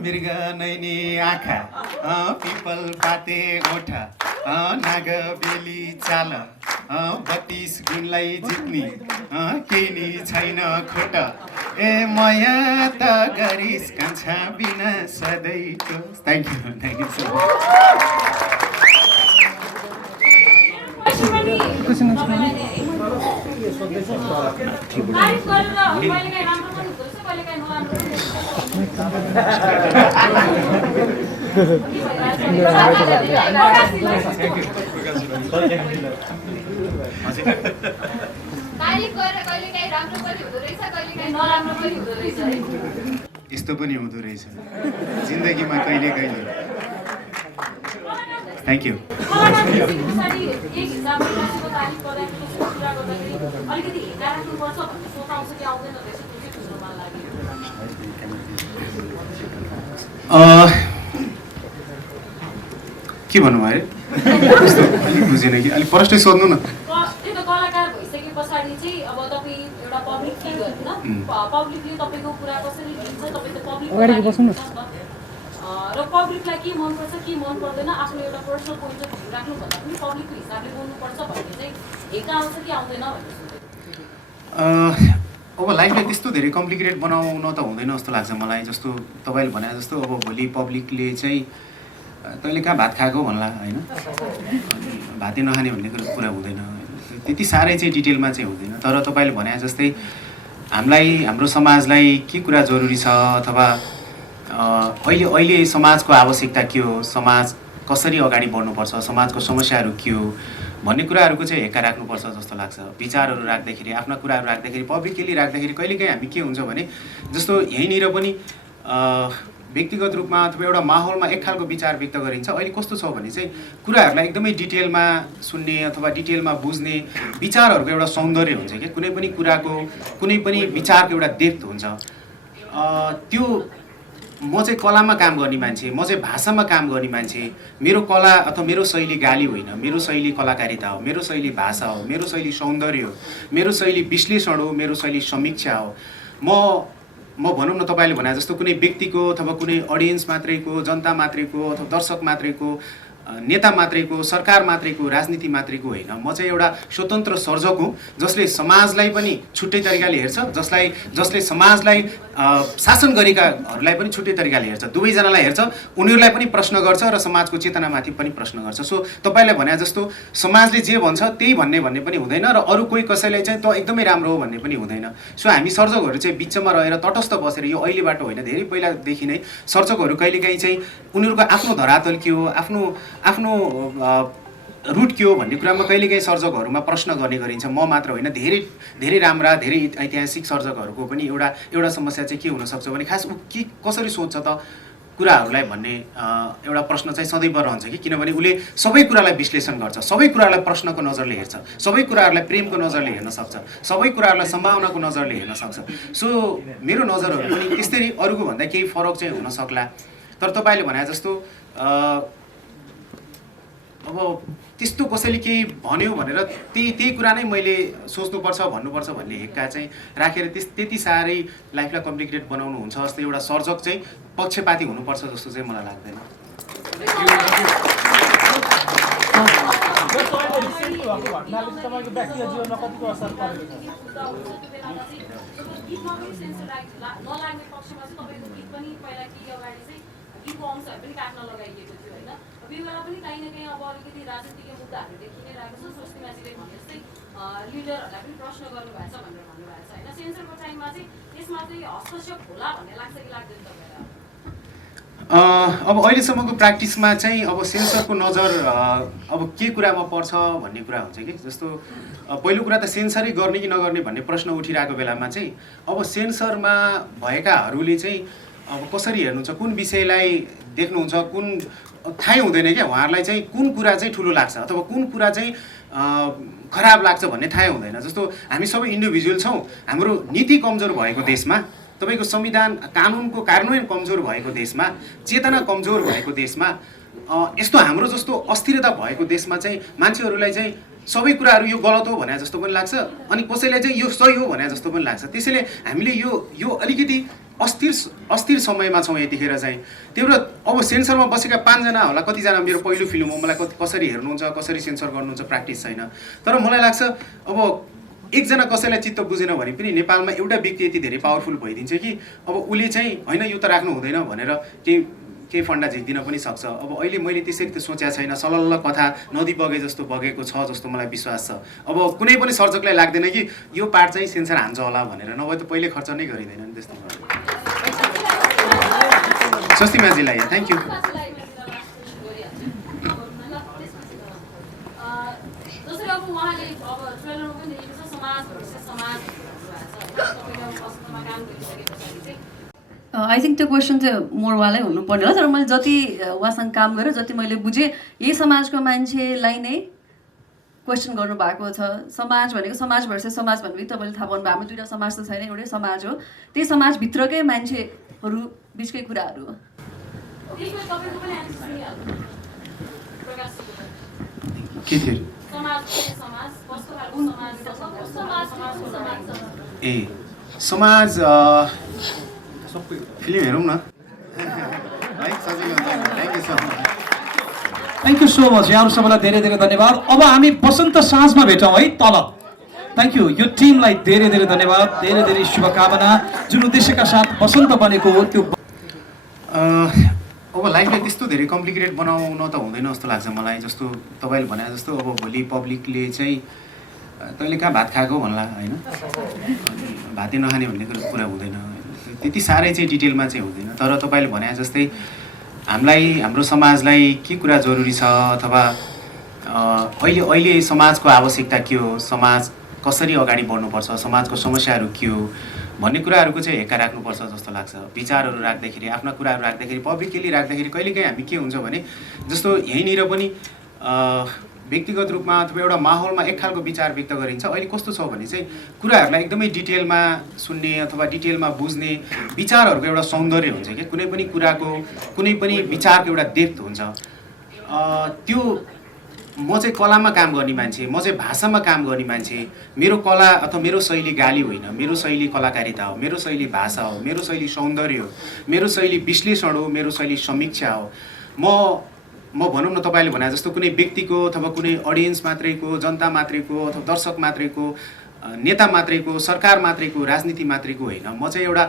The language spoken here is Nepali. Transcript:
मृग नैनी आँखा पिपल पाते ओठा नागबेली चाल 32 गुणलाई जित्ने केही नि छैन खोट ए माया त गरिस कान्छा बिना सधैँको थ्याङ्क यू सो यस्तो पनि हुँदो रहेछ जिन्दगीमा कहिले कहिले थ्याङ्क यू के भन्नुभयो अरे अलिक बुझेन कि अलिक प्रश्न सोध्नु न कलाकार भइसके पछाडि चाहिँ अब तपाईँ एउटा पब्लिक फिगर होइन पब्लिकले तपाईँको कुरा कसरी लिन्छ तपाईँ त पब्लिक र पब्लिकलाई के मनपर्छ के मन पर्दैन आफ्नो एउटा पर्सनल पोइन्ट अफ भ्यू राख्नुभन्दा पनि पब्लिकको हिसाबले बोल्नुपर्छ भन्ने चाहिँ हेर्न आउँछ कि आउँदैन भन्ने अब लाइफलाई त्यस्तो धेरै कम्प्लिकेटेड बनाउन त हुँदैन जस्तो लाग्छ मलाई जस्तो तपाईँले भने जस्तो अब भोलि पब्लिकले चाहिँ तैँले कहाँ भात खाएको भन्ला होइन भातै नखाने भन्ने कुरा हुँदैन त्यति साह्रै चाहिँ डिटेलमा चाहिँ हुँदैन तर तपाईँले भने जस्तै हामीलाई हाम्रो समाजलाई के कुरा जरुरी छ अथवा अहिले समाजको आवश्यकता के हो समाज कसरी अगाडि बढ्नुपर्छ समाजको समस्याहरू के हो भन्ने कुराहरूको चाहिँ हेक्का राख्नुपर्छ जस्तो लाग्छ विचारहरू राख्दाखेरि आफ्ना कुराहरू राख्दाखेरि पब्लिकली राख्दाखेरि कहिलेकाहीँ हामी के हुन्छ भने जस्तो यहीँनिर पनि व्यक्तिगत रूपमा अथवा एउटा माहौलमा एक खालको विचार व्यक्त गरिन्छ अहिले कस्तो छ भने चाहिँ कुराहरूलाई एकदमै डिटेलमा सुन्ने अथवा डिटेलमा बुझ्ने विचारहरूको एउटा सौन्दर्य हुन्छ कि कुनै पनि कुराको कुनै पनि विचारको एउटा डेप्थ हुन्छ त्यो म चाहिँ कलामा काम गर्ने मान्छे म चाहिँ भाषामा काम गर्ने मान्छे मेरो कला अथवा मेरो शैली गाली होइन मेरो शैली कलाकारिता हो मेरो शैली भाषा हो मेरो शैली सौन्दर्य हो मेरो शैली विश्लेषण हो मेरो शैली समीक्षा हो म भनौँ न तपाईँले भने जस्तो कुनै व्यक्तिको अथवा कुनै अडियन्स मात्रैको जनता मात्रैको अथवा दर्शक मात्रैको नेता मात्रैको सरकार मात्रैको राजनीति मात्रैको होइन म चाहिँ एउटा स्वतन्त्र सर्जक हुँ जसले समाजलाई पनि छुट्टै तरिकाले हेर्छ जसले समाजलाई शासन गरेकाहरूलाई पनि छुट्टै तरिकाले हेर्छ दुवैजनालाई हेर्छ उनीहरूलाई पनि प्रश्न गर्छ र समाजको चेतनामाथि पनि प्रश्न गर्छ सो तपाईँलाई भने जस्तो समाजले जे भन्छ त्यही भन्ने पनि हुँदैन र अरू कोही कसैलाई चाहिँ त एकदमै राम्रो हो भन्ने पनि हुँदैन सो हामी सर्जकहरू चाहिँ बिचमा रहेर तटस्थ बसेर यो अहिलेबाट होइन धेरै पहिलादेखि नै सर्जकहरू कहिलेकाहीँ चाहिँ उनीहरूको आफ्नो धरातल के हो आफ्नो रुट के हो भन्ने कुरामा कहिलेकाहीँ सर्जकहरूमा प्रश्न गर्ने गरिन्छ म मात्र होइन धेरै राम्रा धेरै ऐतिहासिक सर्जकहरूको पनि एउटा समस्या चाहिँ के हुनसक्छ भने खास ऊ के कसरी सोच्छ त कुराहरूलाई भन्ने एउटा प्रश्न चाहिँ सदैव रहन्छ कि किनभने उसले सबै कुरालाई विश्लेषण गर्छ सबै कुरालाई प्रश्नको नजरले हेर्छ सबै कुराहरूलाई प्रेमको नजरले हेर्न सक्छ सबै कुराहरूलाई सम्भावनाको नजरले हेर्न सक्छ सो मेरो नजरहरू पनि त्यस्तै अरूको भन्दा केही फरक चाहिँ हुन सक्ला तर तपाईँले भने जस्तो अब त्यस्तो कसैले केही भन्यो भनेर त्यही कुरा नै मैले सोच्नुपर्छ भन्नुपर्छ भन्ने हेक्का चाहिँ राखेर त्यति साह्रै लाइफलाई कम्प्लिकेटेड बनाउनु हुन्छ जस्तो एउटा सर्जक चाहिँ पक्षपाती हुनुपर्छ जस्तो चाहिँ मलाई लाग्दैन बेला पनि काहीँ न काहीँ अब अलिकति राजनीतिक मुद्दाहरू देखि नै रहेको छ स्वस्तिमाजीले भने जस्तै लिडरहरूलाई पनि प्रश्न गर्नुभएको छ भनेर भन्नुभएको छ होइन सेन्सरको टाइममा चाहिँ यसमा चाहिँ हस्तक्षेप होला भन्ने लाग्छ कि लाग्दैन तपाईँलाई अब अहिलेसम्मको प्र्याक्टिसमा चाहिँ अब सेन्सरको नजर अब के कुरामा पर्छ भन्ने कुरा हुन्छ कि जस्तो पहिलो कुरा त सेन्सरै गर्ने कि नगर्ने भन्ने प्रश्न उठिरहेको बेलामा चाहिँ अब सेन्सरमा भएकाहरूले चाहिँ अब कसरी हेर्नुहुन्छ कुन विषयलाई देख्नुहुन्छ कुन थाहै हुँदैन क्या उहाँहरूलाई चाहिँ कुन कुरा चाहिँ ठुलो लाग्छ अथवा कुन कुरा चाहिँ खराब लाग्छ भन्ने थाहै हुँदैन जस्तो हामी सबै इन्डिभिजुअल छौँ हाम्रो नीति कमजोर भएको देशमा तपाईँको संविधान कानुनको कार्यान्वयन कमजोर भएको देशमा चेतना कमजोर भएको देशमा यस्तो हाम्रो जस्तो अस्थिरता भएको देशमा चाहिँ मान्छेहरूलाई चाहिँ सबै कुराहरू यो गलत हो भने जस्तो पनि लाग्छ अनि कसैलाई चाहिँ यो सही हो भने जस्तो पनि लाग्छ त्यसैले हामीले यो अलिकति अस्थिर समयमा छौँ यतिखेर चाहिँ त्यो अब सेन्सरमा बसेका 5 जना होला कतिजना मेरो पहिलो फिल्म हो मलाई कसरी हेर्नुहुन्छ कसरी सेन्सर गर्नुहुन्छ प्र्याक्टिस छैन तर मलाई लाग्छ अब एकजना कसैलाई चित्त बुझेन भने पनि नेपालमा एउटा व्यक्ति यति धेरै पावरफुल भइदिन्छ कि अब उसले चाहिँ होइन यो त राख्नु हुँदैन भनेर केही फन्डा झिक्दिन पनि सक्छ अब अहिले मैले त्यसरी त सोचेको छैन सलल्ल कथा नदी बगे जस्तो बगेको छ जस्तो मलाई विश्वास छ अब कुनै पनि सर्जकलाई लाग्दैन कि यो पार्ट चाहिँ सेन्सर हान्छ होला भनेर नभए त पहिले खर्च नै गरिँदैन नि त्यस्तो स्वस्तिमाजीलाई थ्याङ्क यू आई थिङ्क त्यो क्वेसन चाहिँ मोरवालै हुनुपर्ने हो तर मैले जति उहाँसँग काम गरेँ जति मैले बुझेँ यही समाजको मान्छेलाई नै क्वेसन गर्नुभएको छ समाज भनेको समाज भर्सेस समाज भनेपछि तपाईँले थाहा पाउनु भएको दुईवटा समाज त छैन एउटै समाज हो त्यही समाजभित्रकै मान्छेहरू बिचकै कुराहरू हो ए समाज फिल्म हेरौँ न थ्याङ्क यू सो मच यहाँहरू सबैलाई धेरै धेरै धन्यवाद अब हामी बसन्त साँझमा भेटौँ है तल थ्याङ्क यू यो टिमलाई धेरै धेरै धन्यवाद धेरै धेरै शुभकामना जुन उद्देश्यका साथ बसन्त बनेको हो त्यो अब लाइफलाई त्यस्तो धेरै कम्प्लिकेटेड बनाउन त हुँदैन जस्तो लाग्छ मलाई जस्तो तपाईँले भने जस्तो अब भोलि पब्लिकले चाहिँ तैँले कहाँ भात खाएको भन्ला होइन भातै नखाने भन्ने कुरा हुँदैन त्यति साह्रै चाहिँ डिटेलमा चाहिँ हुँदैन तर तपाईँले भने जस्तै हामीलाई हाम्रो समाजलाई के कुरा जरुरी छ अथवा अहिले समाजको आवश्यकता के हो समाज कसरी अगाडि बढ्नुपर्छ समाजको समस्याहरू के हो भन्ने कुराहरूको चाहिँ हेक्का राख्नुपर्छ जस्तो लाग्छ विचारहरू राख्दाखेरि आफ्ना कुराहरू राख्दाखेरि पब्लिकली राख्दाखेरि कहिलेकाहीँ हामी के हुन्छ भने जस्तो यहीँनिर पनि व्यक्तिगत रूपमा अथवा एउटा माहौलमा एक खालको विचार व्यक्त गरिन्छ अहिले कस्तो छ भने चाहिँ कुराहरूलाई एकदमै डिटेलमा सुन्ने अथवा डिटेलमा बुझ्ने विचारहरूको एउटा सौन्दर्य हुन्छ कि कुनै पनि कुराको कुनै पनि विचारको एउटा डेप्थ हुन्छ त्यो म चाहिँ कलामा काम गर्ने मान्छे म चाहिँ भाषामा काम गर्ने मान्छे मेरो कला अथवा मेरो शैली गाली होइन मेरो शैली कलाकारिता हो मेरो शैली भाषा हो मेरो शैली सौन्दर्य हो मेरो शैली विश्लेषण हो मेरो शैली समीक्षा हो म भनौँ न तपाईँले भने जस्तो कुनै व्यक्तिको अथवा कुनै अडियन्स मात्रैको जनता मात्रैको अथवा दर्शक मात्रैको नेता मात्रैको सरकार मात्रैको राजनीति मात्रैको होइन म चाहिँ एउटा